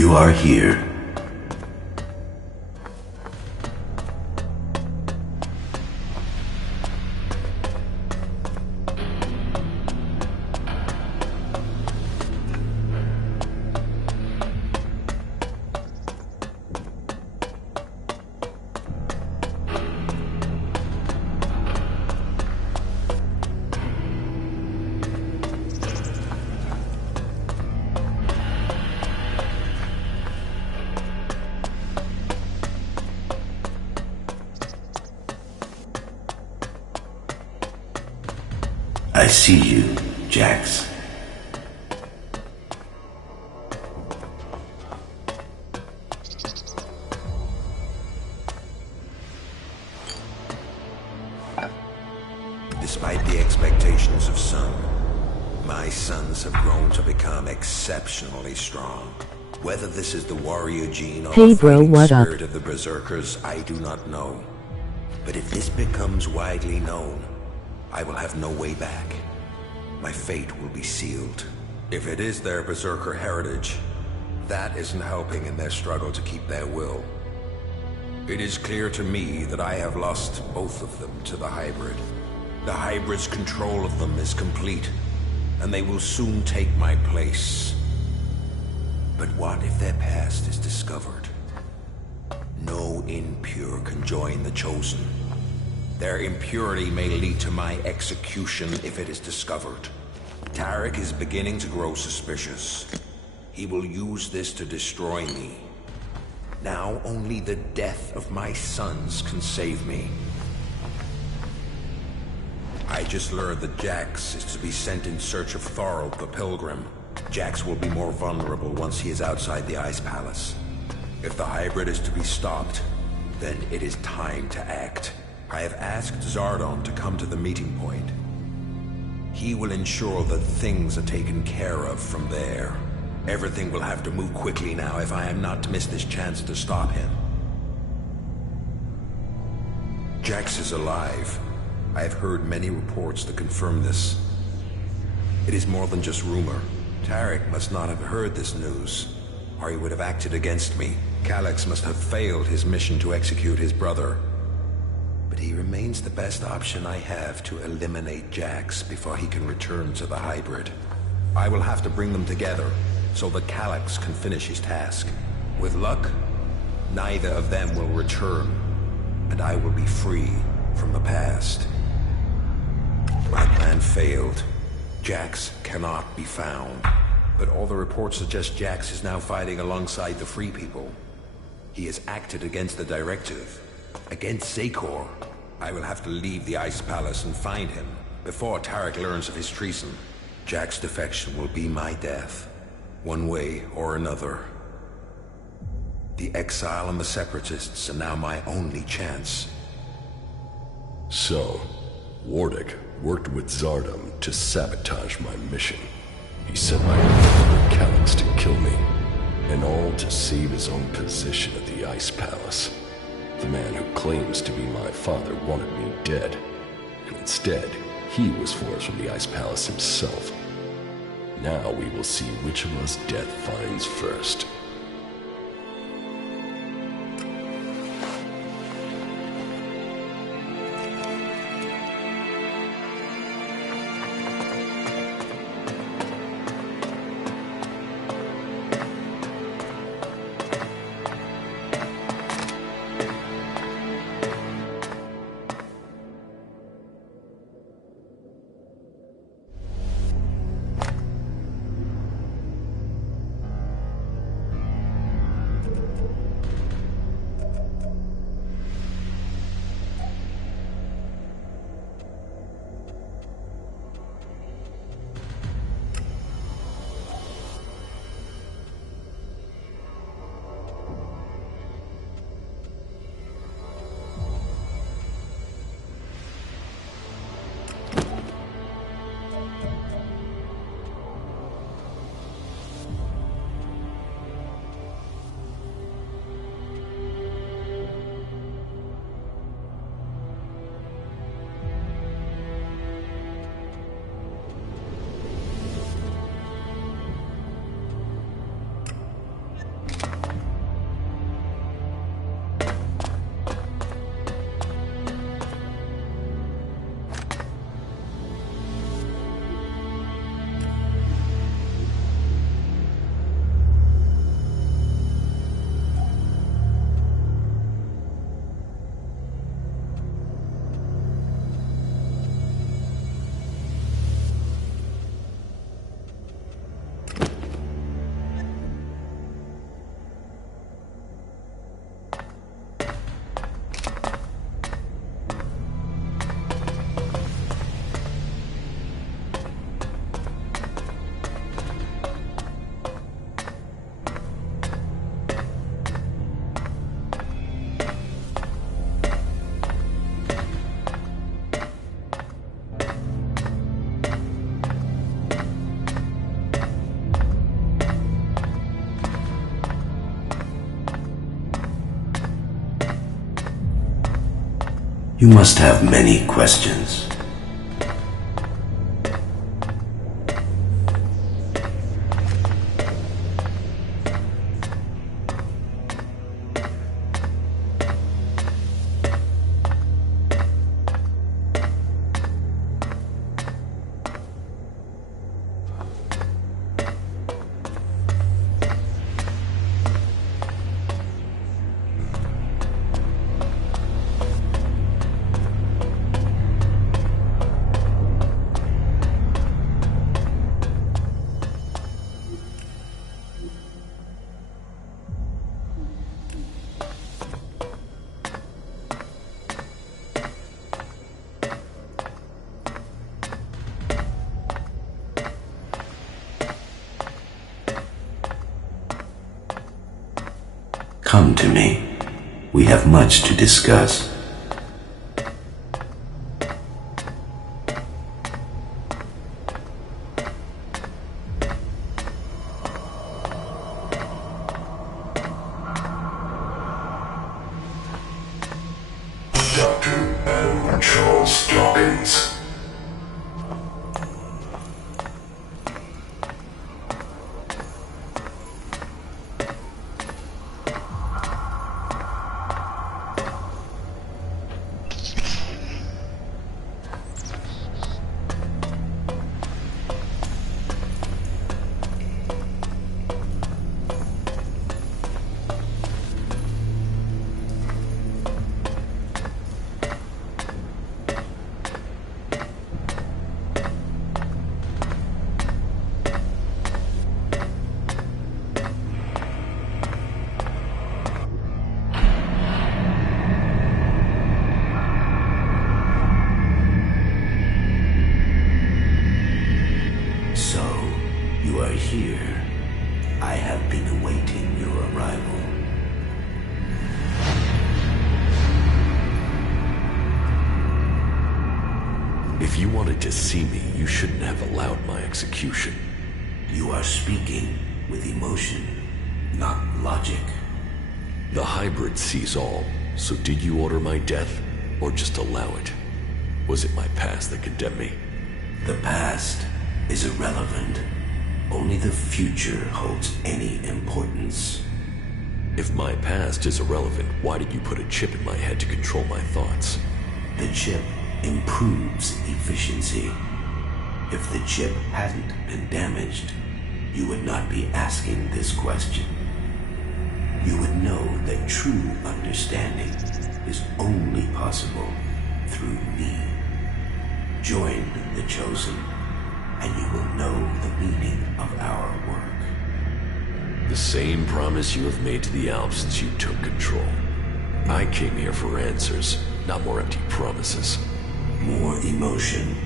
You are here. I see you, Jax. Despite the expectations of some, my sons have grown to become exceptionally strong. Whether this is the warrior gene or the fighting spirit of the berserkers, I do not know. But if this becomes widely known, I will have no way back. My fate will be sealed. If it is their berserker heritage, that isn't helping in their struggle to keep their will. It is clear to me that I have lost both of them to the hybrid. The hybrid's control of them is complete, and they will soon take my place. But what if their past is discovered? No impure can join the chosen. Their impurity may lead to my execution if it is discovered. Tarek is beginning to grow suspicious. He will use this to destroy me. Now only the death of my sons can save me. I just learned that Jax is to be sent in search of Thorald the Pilgrim. Jax will be more vulnerable once he is outside the Ice Palace. If the hybrid is to be stopped, then it is time to act. I have asked Zardon to come to the meeting point. He will ensure that things are taken care of from there. Everything will have to move quickly now if I am not to miss this chance to stop him. Jax is alive. I have heard many reports that confirm this. It is more than just rumor. Tarek must not have heard this news, or he would have acted against me. Calyx must have failed his mission to execute his brother. But he remains the best option I have to eliminate Jax before he can return to the hybrid. I will have to bring them together so that Calyx can finish his task. With luck, neither of them will return, and I will be free from the past. My plan failed. Jax cannot be found. But all the reports suggest Jax is now fighting alongside the Free People. He has acted against the directive. Against Zakor. I will have to leave the Ice Palace and find him before Tarek learns of his treason. Jack's defection will be my death, one way or another. The exile and the separatists are now my only chance. So, Wardick worked with Zardom to sabotage my mission. He sent my brother Calyx to kill me, and all to save his own position at the Ice Palace. The man who claims to be my father wanted me dead, and instead, he was forced from the Ice Palace himself. Now we will see which of us death finds first. You must have many questions. Come to me. We have much to discuss. Dr. and Charles Dawkins. So, you are here. I have been awaiting your arrival. If you wanted to see me, you shouldn't have allowed my execution. You are speaking with emotion, not logic. The hybrid sees all, so did you order my death, or just allow it? Was it my past that condemned me? The past is irrelevant. Only the future holds any importance. If my past is irrelevant, why did you put a chip in my head to control my thoughts? The chip improves efficiency. If the chip hadn't been damaged, you would not be asking this question. You would know that true understanding is only possible through me. Join the chosen, and you will know the meaning of our work. The same promise you have made to the Alps since you took control. I came here for answers, not more empty promises. More emotion.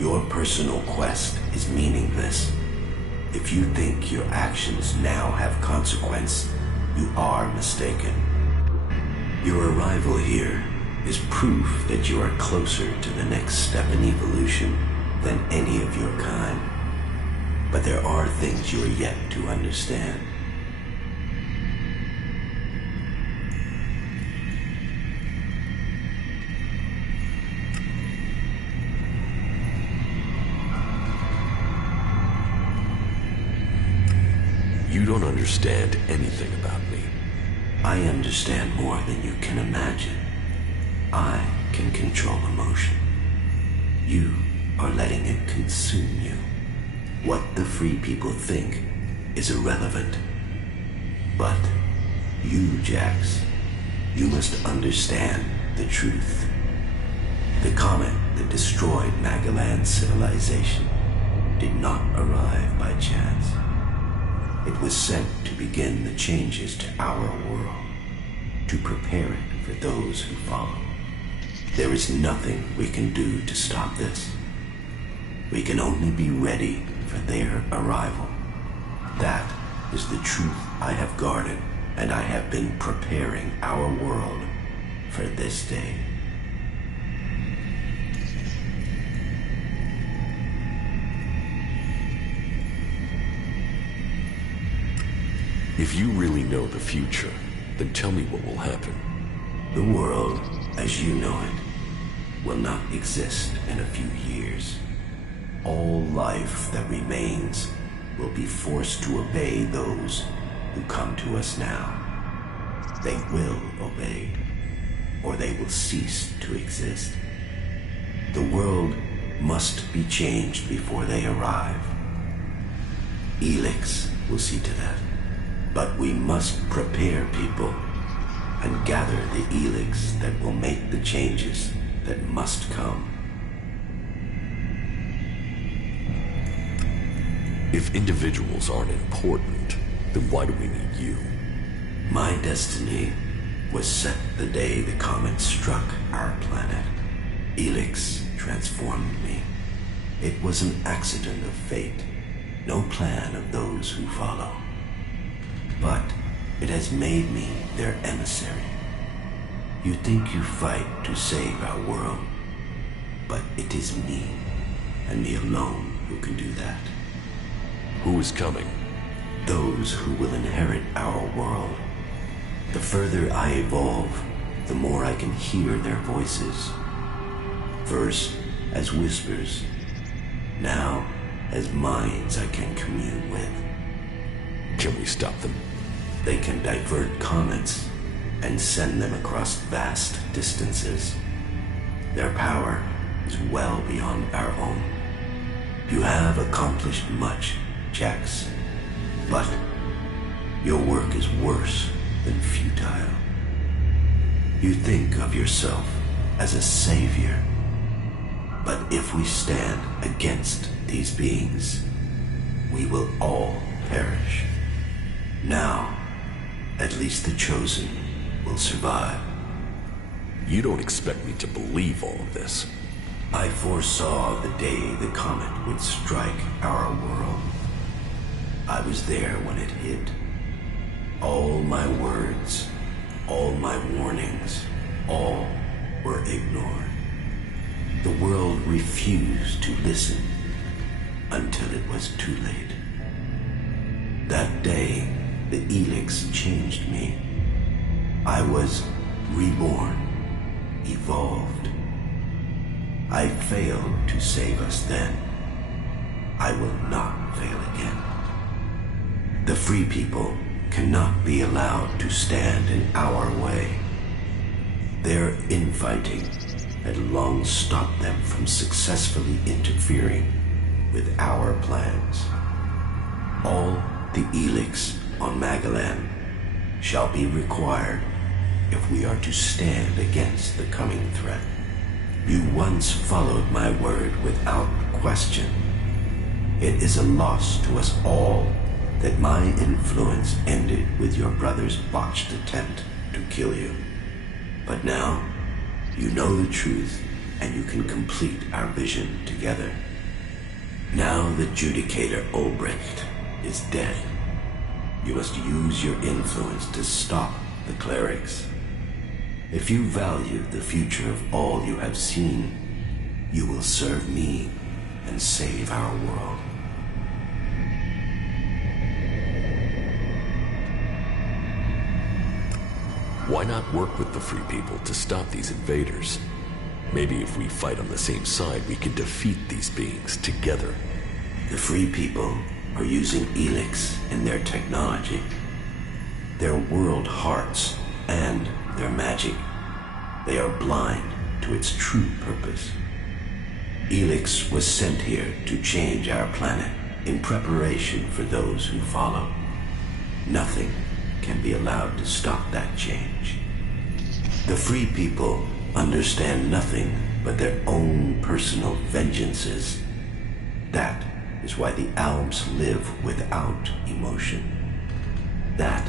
Your personal quest is meaningless. If you think your actions now have consequence, you are mistaken. Your arrival here is proof that you are closer to the next step in evolution than any of your kind. But there are things you are yet to understand. You don't understand anything about me. I understand more than you can imagine. I can control emotion. You are letting it consume you. What the free people think is irrelevant. But you, Jax, you must understand the truth. The comet that destroyed Magalan's civilization did not arrive by chance. It was sent to begin the changes to our world, to prepare it for those who follow. There is nothing we can do to stop this. We can only be ready for their arrival. That is the truth I have guarded, and I have been preparing our world for this day. If you really know the future, then tell me what will happen. The world, as you know it, will not exist in a few years. All life that remains will be forced to obey those who come to us now. They will obey, or they will cease to exist. The world must be changed before they arrive. Elex will see to that. But we must prepare people and gather the Elex that will make the changes that must come. If individuals aren't important, then why do we need you? My destiny was set the day the comet struck our planet. Elex transformed me. It was an accident of fate, no plan of those who follow. But it has made me their emissary. You think you fight to save our world, but it is me, and me alone, who can do that. Who is coming? Those who will inherit our world. The further I evolve, the more I can hear their voices. First, as whispers. Now, as minds I can commune with. Can we stop them? They can divert comets and send them across vast distances. Their power is well beyond our own. You have accomplished much, Jax, but your work is worse than futile. You think of yourself as a savior, but if we stand against these beings, we will all perish. Now, at least the chosen will survive. You don't expect me to believe all of this. I foresaw the day the comet would strike our world. I was there when it hit. All my words, all my warnings, all were ignored. The world refused to listen until it was too late. That day, the Elex changed me. I was reborn, evolved. I failed to save us then. I will not fail again. The free people cannot be allowed to stand in our way. Their infighting had long stopped them from successfully interfering with our plans. All the Elex on Magalan shall be required if we are to stand against the coming threat. You once followed my word without question. It is a loss to us all that my influence ended with your brother's botched attempt to kill you. But now, you know the truth, and you can complete our vision together. Now the Judicator Ulbricht is dead. You must use your influence to stop the clerics. If you value the future of all you have seen, you will serve me and save our world. Why not work with the free people to stop these invaders? Maybe if we fight on the same side, we can defeat these beings together. The free people are using Elex in their technology, their world hearts, and their magic. They are blind to its true purpose. Elex was sent here to change our planet in preparation for those who follow. Nothing can be allowed to stop that change. The free people understand nothing but their own personal vengeances. That is why the Alps live without emotion. That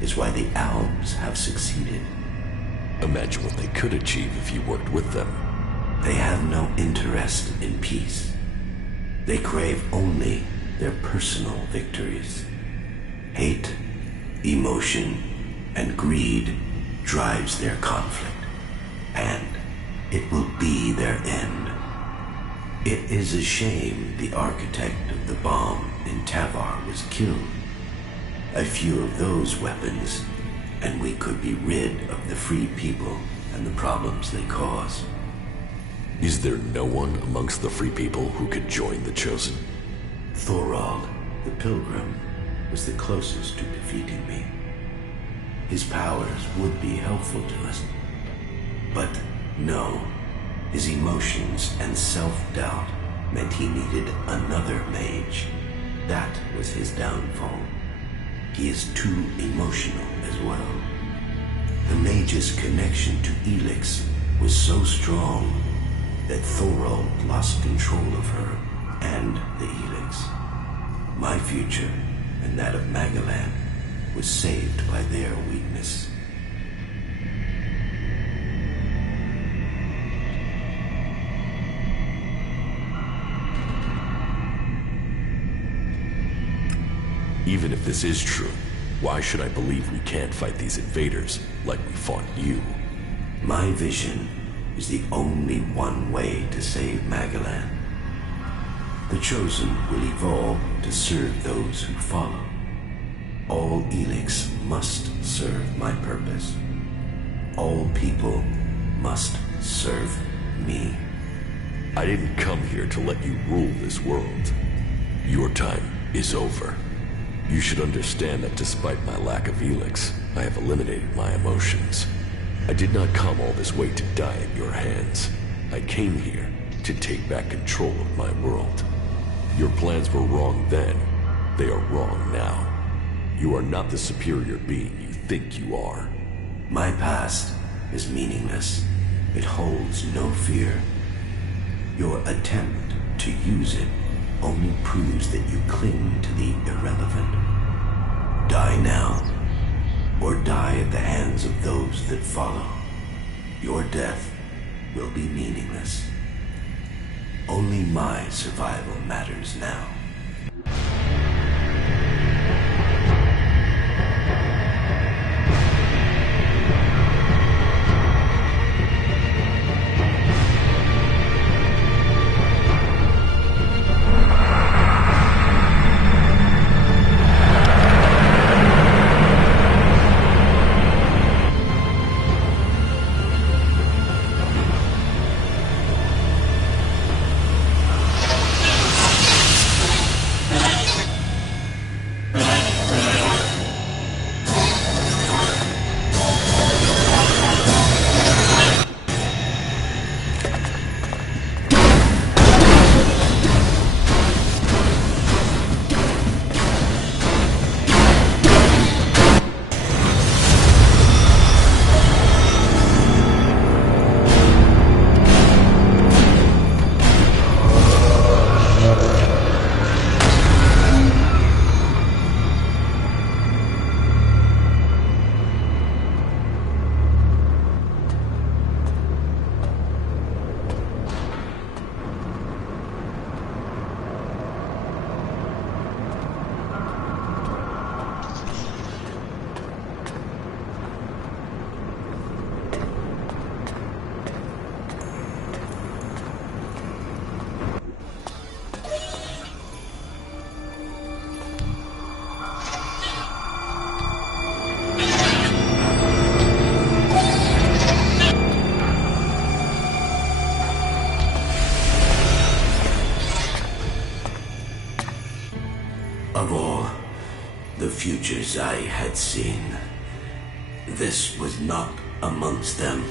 is why the Alps have succeeded. Imagine what they could achieve if you worked with them. They have no interest in peace. They crave only their personal victories. Hate, emotion, and greed drives their conflict, and it will be their end. It is a shame the architect of the bomb in Tavar was killed. A few of those weapons, and we could be rid of the free people and the problems they cause. Is there no one amongst the free people who could join the Chosen? Thorald, the Pilgrim, was the closest to defeating me. His powers would be helpful to us. But no, his emotions and self-doubt meant he needed another mage. That was his downfall. He is too emotional as well. The mage's connection to Elex was so strong that Thorald lost control of her and the Elex. My future and that of Magalan was saved by their weakness. Even if this is true, why should I believe we can't fight these invaders like we fought you? My vision is the only one way to save Magalan. The Chosen will evolve to serve those who follow. All Elex must serve my purpose. All people must serve me. I didn't come here to let you rule this world. Your time is over. You should understand that despite my lack of Elex, I have eliminated my emotions. I did not come all this way to die at your hands. I came here to take back control of my world. Your plans were wrong then. They are wrong now. You are not the superior being you think you are. My past is meaningless. It holds no fear. Your attempt to use it only proves that you cling to the irrelevant. Die now, or die at the hands of those that follow. Your death will be meaningless. Only my survival matters now. Of all the futures I had seen, this was not amongst them.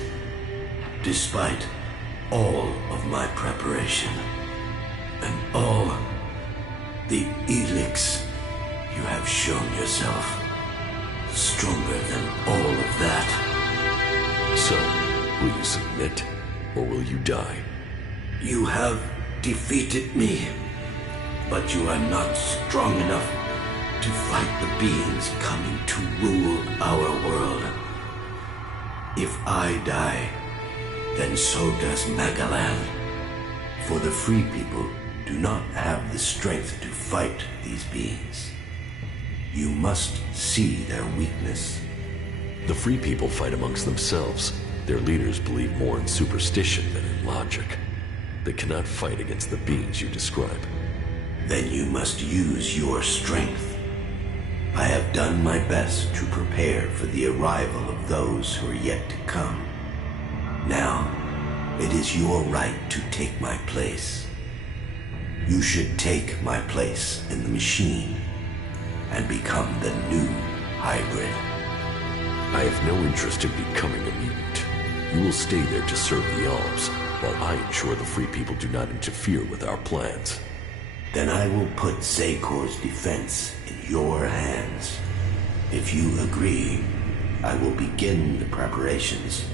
Despite all of my preparation and all the Elex, you have shown yourself stronger than all of that. So, will you submit, or will you die? You have defeated me, but you are not strong enough to fight the beings coming to rule our world. If I die, then so does Magalan. For the free people do not have the strength to fight these beings. You must see their weakness. The free people fight amongst themselves. Their leaders believe more in superstition than in logic. They cannot fight against the beings you describe. Then you must use your strength. I have done my best to prepare for the arrival of those who are yet to come. Now, it is your right to take my place. You should take my place in the machine and become the new hybrid. I have no interest in becoming a mutant. You will stay there to serve the elves, while I ensure the free people do not interfere with our plans. Then I will put Zakor's defense in your hands. If you agree, I will begin the preparations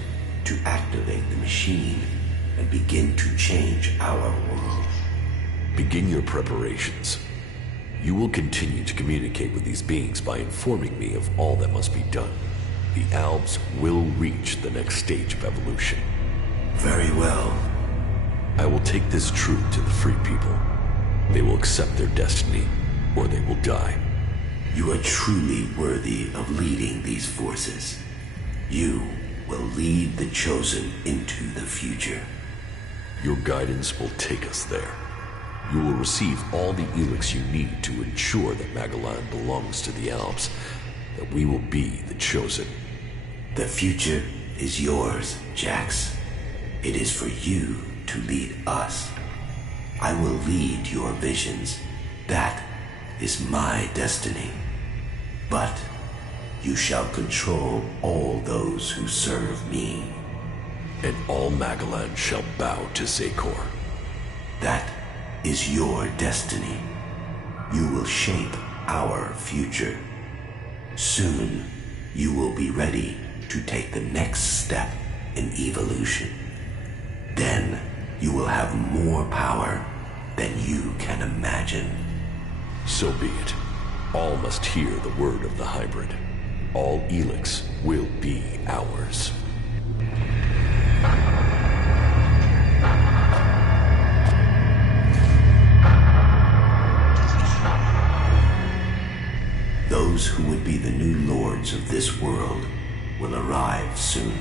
to activate the machine and begin to change our world. Begin your preparations. You will continue to communicate with these beings by informing me of all that must be done. The elves will reach the next stage of evolution. Very well. I will take this truth to the free people. They will accept their destiny, or they will die. You are truly worthy of leading these forces. You will lead the Chosen into the future. Your guidance will take us there. You will receive all the Elex you need to ensure that Magellan belongs to the elves, that we will be the Chosen. The future is yours, Jax. It is for you to lead us. I will lead your visions. That is my destiny. But you shall control all those who serve me. And all Magellan shall bow to Zakor. That is your destiny. You will shape our future. Soon, you will be ready to take the next step in evolution. Then, you will have more power than you can imagine. So be it. All must hear the word of the hybrid. All Elex will be ours. Those who would be the new lords of this world will arrive soon.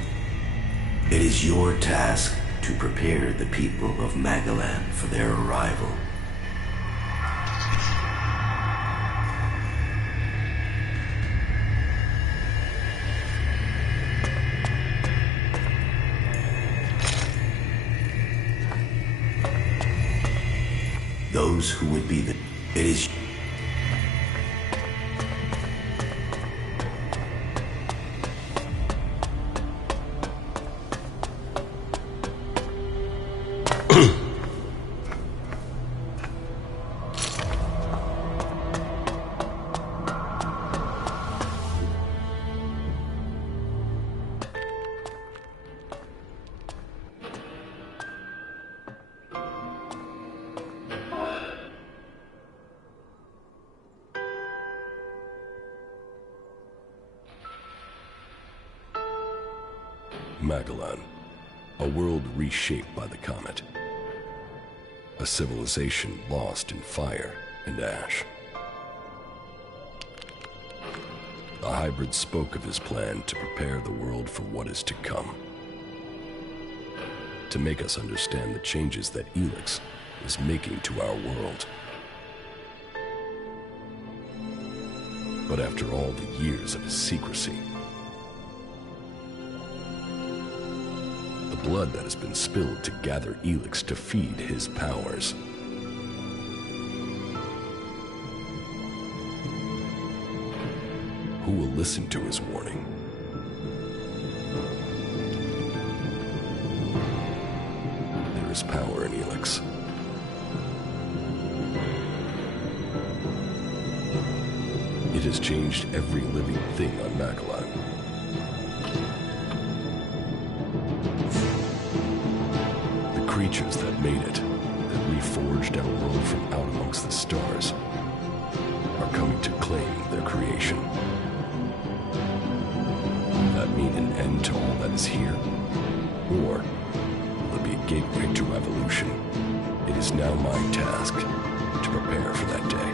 It is your task to prepare the people of Magellan for their arrival. Those who would be the... It is... Magellan, a world reshaped by the comet. A civilization lost in fire and ash. The hybrid spoke of his plan to prepare the world for what is to come. To make us understand the changes that Elex is making to our world. But after all the years of his secrecy, the blood that has been spilled to gather Elex to feed his powers. Who will listen to his warning? There is power in Elex. It has changed every living thing on Magellan. The creatures that made it, that reforged our world from out amongst the stars, are coming to claim their creation. Will that mean an end to all that is here? Or will it be a gateway to evolution? It is now my task to prepare for that day.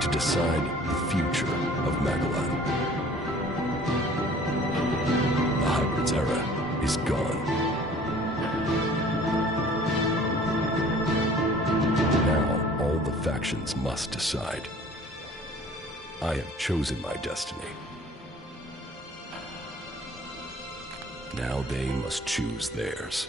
To decide the future of Magellan. The hybrid's era is gone. Now all the factions must decide. I have chosen my destiny. Now they must choose theirs.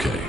okay.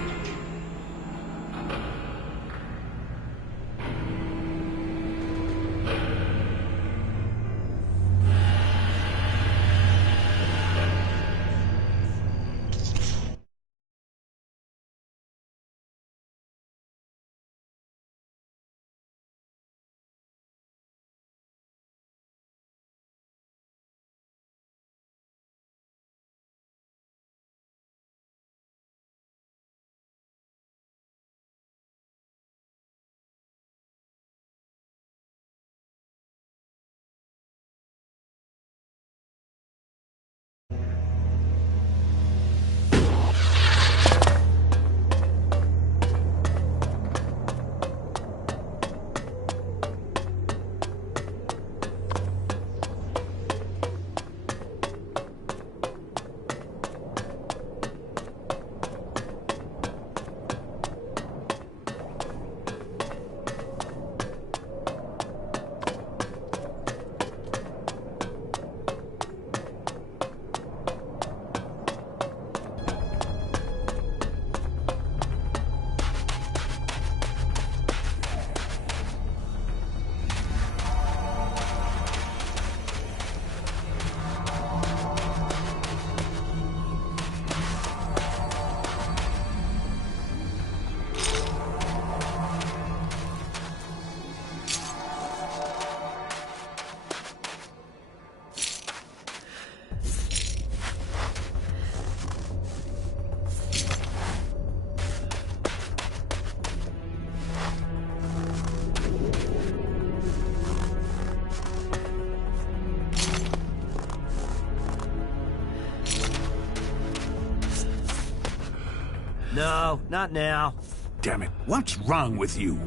No, not now. Damn it, what's wrong with you?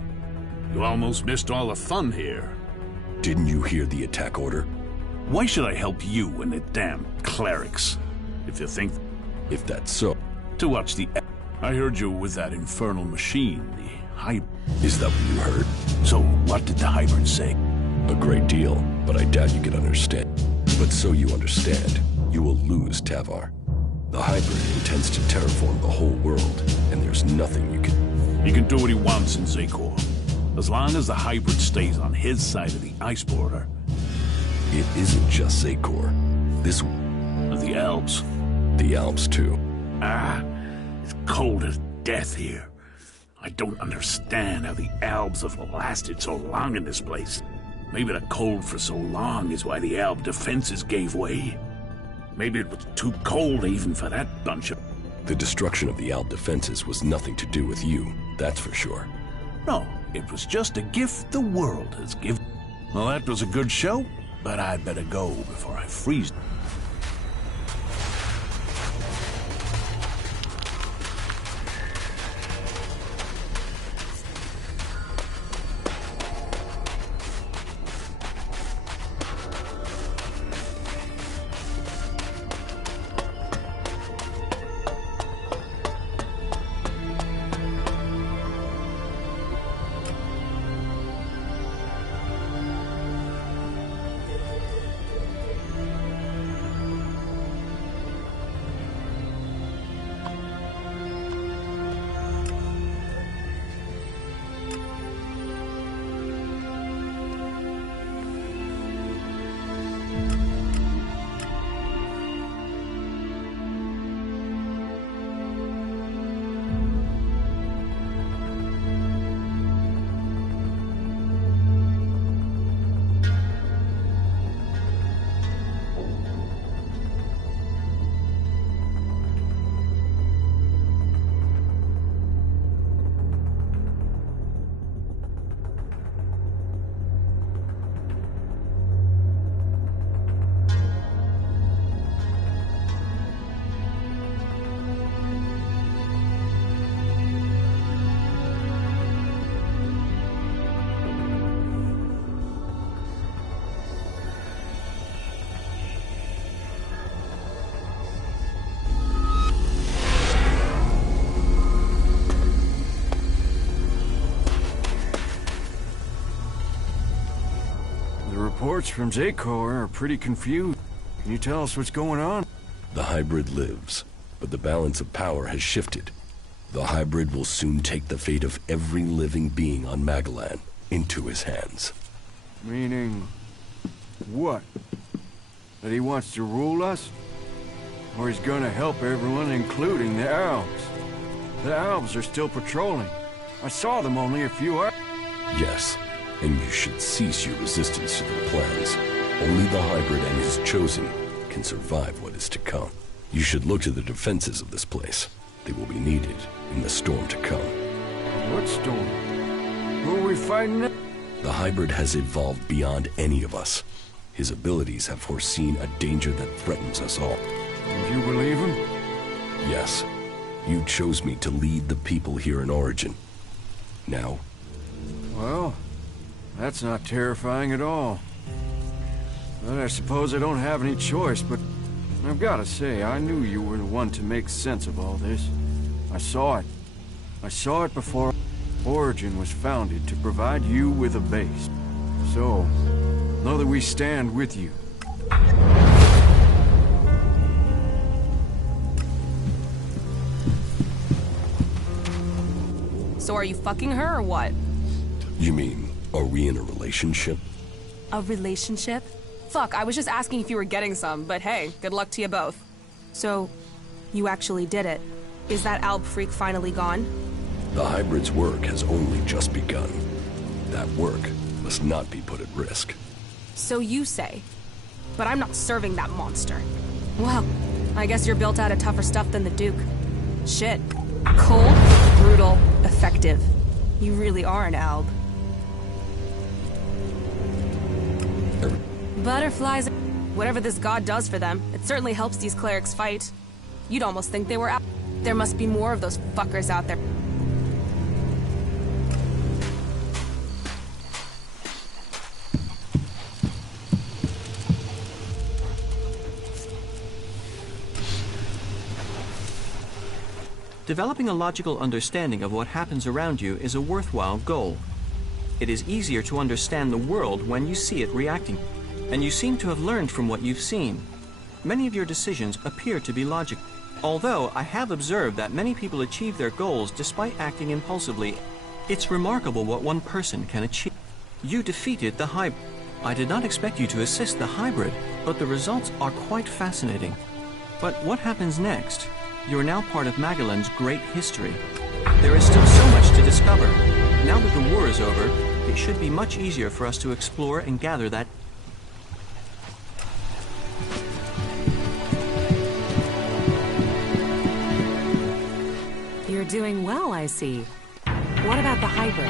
You almost missed all the fun here. Didn't you hear the attack order? Why should I help you and the damn clerics? If you think... If that's so. To watch the... I heard you with that infernal machine, the hybrid. Is that what you heard? So, what did the hybrid say? A great deal, but I doubt you can understand. But so you understand, you will lose Tavar. The hybrid intends to terraform the whole world, and there's nothing you can... He can do what he wants in Zakor. As long as the hybrid stays on his side of the ice border. It isn't just Zakor. This... The Alps. The Alps, too. It's cold as death here. I don't understand how the Alps have lasted so long in this place. Maybe the cold for so long is why the Alp defenses gave way. Maybe it was too cold even for that bunch of... The destruction of the Alp defenses was nothing to do with you, that's for sure. No, it was just a gift the world has given. Well, that was a good show, but I'd better go before I freeze. Reports from Zakor are pretty confused. Can you tell us what's going on? The hybrid lives, but the balance of power has shifted. The hybrid will soon take the fate of every living being on Magellan into his hands. Meaning... what? That he wants to rule us? Or he's gonna help everyone, including the elves? The elves are still patrolling. I saw them only a few hours. Yes, and you should cease your resistance to their plans. Only the hybrid and his chosen can survive what is to come. You should look to the defenses of this place. They will be needed in the storm to come. What storm? Who are we fighting now? The hybrid has evolved beyond any of us. His abilities have foreseen a danger that threatens us all. And you believe him? Yes. You chose me to lead the people here in Origin. Now... well, that's not terrifying at all. But I suppose I don't have any choice, but I've got to say, I knew you were the one to make sense of all this. I saw it. I saw it before Origin was founded to provide you with a base. So, know that we stand with you. So are you fucking her or what? You mean, are we in a relationship? A relationship? Fuck, I was just asking if you were getting some, but hey, good luck to you both. So, you actually did it. Is that alb freak finally gone? The hybrid's work has only just begun. That work must not be put at risk. So you say. But I'm not serving that monster. Well, I guess you're built out of tougher stuff than the Duke. Shit. Cold, brutal, effective. You really are an alb. Butterflies... whatever this god does for them, it certainly helps these clerics fight. You'd almost think they were out. There must be more of those fuckers out there. Developing a logical understanding of what happens around you is a worthwhile goal. It is easier to understand the world when you see it reacting, and you seem to have learned from what you've seen. Many of your decisions appear to be logical. Although I have observed that many people achieve their goals despite acting impulsively, it's remarkable what one person can achieve. You defeated the hybrid. I did not expect you to assist the hybrid, but the results are quite fascinating. But what happens next? You are now part of Magellan's great history. There is still so much to discover. Now that the war is over, it should be much easier for us to explore and gather that. You're doing well, I see. What about the hybrid?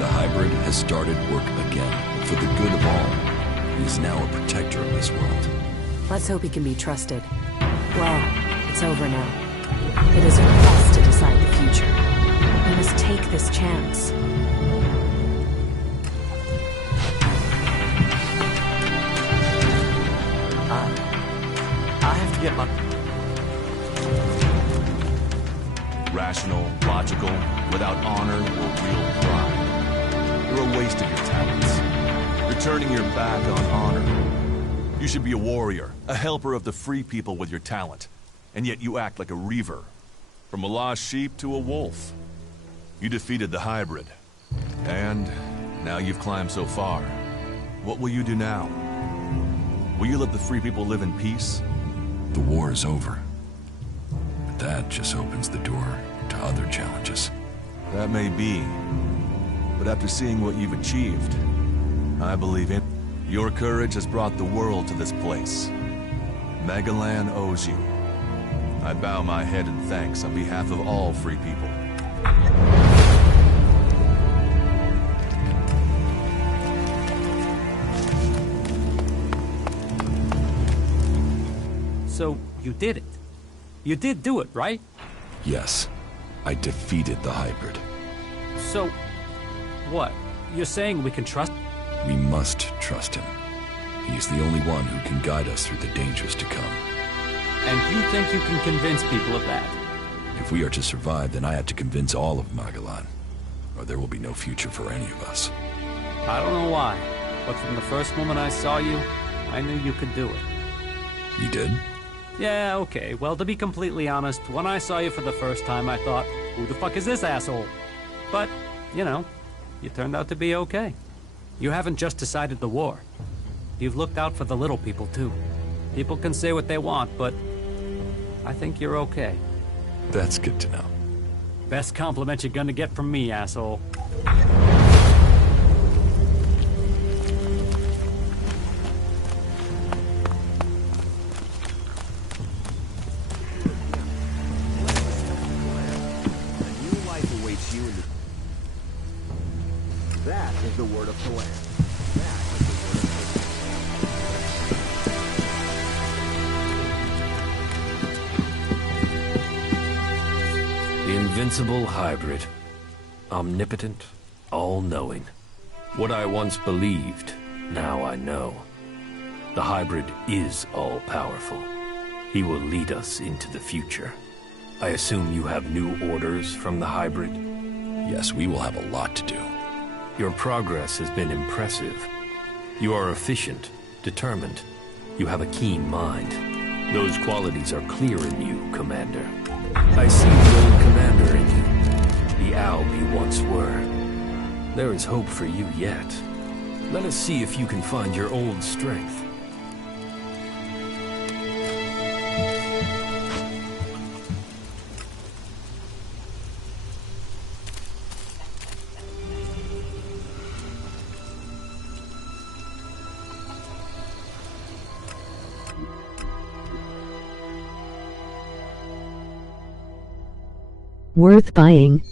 The hybrid has started work again, for the good of all. He is now a protector of this world. Let's hope he can be trusted. Well, it's over now. It is for us to decide the future. We must take this chance. I have to get my... Rational, logical, without honor or real pride. You're a waste of your talents. You're turning your back on honor. You should be a warrior, a helper of the free people with your talent. And yet you act like a reaver. From a lost sheep to a wolf. You defeated the hybrid. And now you've climbed so far. What will you do now? Will you let the free people live in peace? The war is over. But that just opens the door to other challenges. That may be. But after seeing what you've achieved, I believe it. Your courage has brought the world to this place. Magellan owes you. I bow my head in thanks on behalf of all free people. So, you did it. You did do it, right? Yes, I defeated the hybrid. So, what? You're saying we can trust? We must trust him. He is the only one who can guide us through the dangers to come. And you think you can convince people of that? If we are to survive, then I have to convince all of Magellan, or there will be no future for any of us. I don't know why, but from the first moment I saw you, I knew you could do it. You did? Yeah, okay. Well, to be completely honest, when I saw you for the first time, I thought, who the fuck is this asshole? But, you know, you turned out to be okay. You haven't just decided the war. You've looked out for the little people, too. People can say what they want, but I think you're okay. That's good to know. Best compliment you're gonna get from me, asshole. That is the word of the land. The invincible hybrid. Omnipotent, all-knowing. What I once believed, now I know. The hybrid is all-powerful. He will lead us into the future. I assume you have new orders from the hybrid? Yes, we will have a lot to do. Your progress has been impressive. You are efficient, determined. You have a keen mind. Those qualities are clear in you, Commander. I see the old commander in you, the Alb you once were. There is hope for you yet. Let us see if you can find your old strength. Worth buying.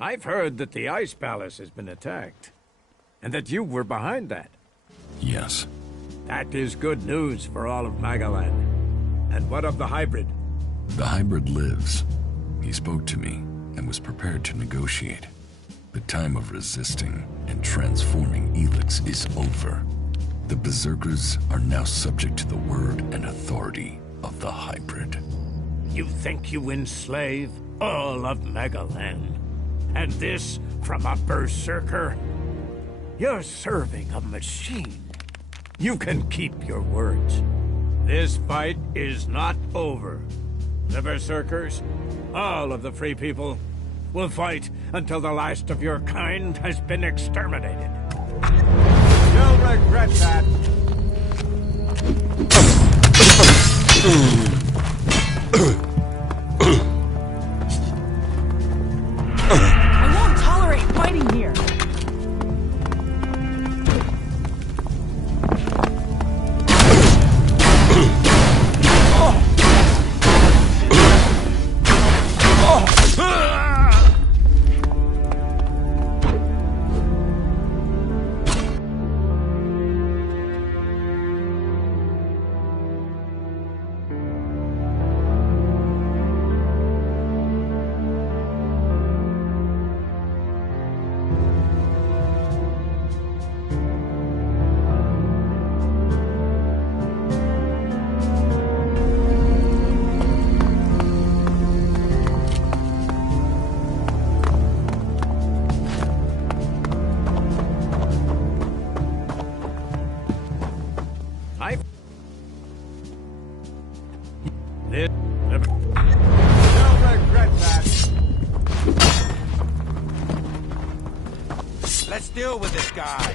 I've heard that the Ice Palace has been attacked, and that you were behind that. Yes. That is good news for all of Magalan. And what of the hybrid? The hybrid lives. He spoke to me and was prepared to negotiate. The time of resisting and transforming Elex is over. The Berserkers are now subject to the word and authority of the hybrid. You think you enslave all of Magalan? And this from a Berserker? You're serving a machine. You can keep your words. This fight is not over. The Berserkers, all of the free people, will fight until the last of your kind has been exterminated. You'll regret that. I won't tolerate fighting here. Let's deal with this guy.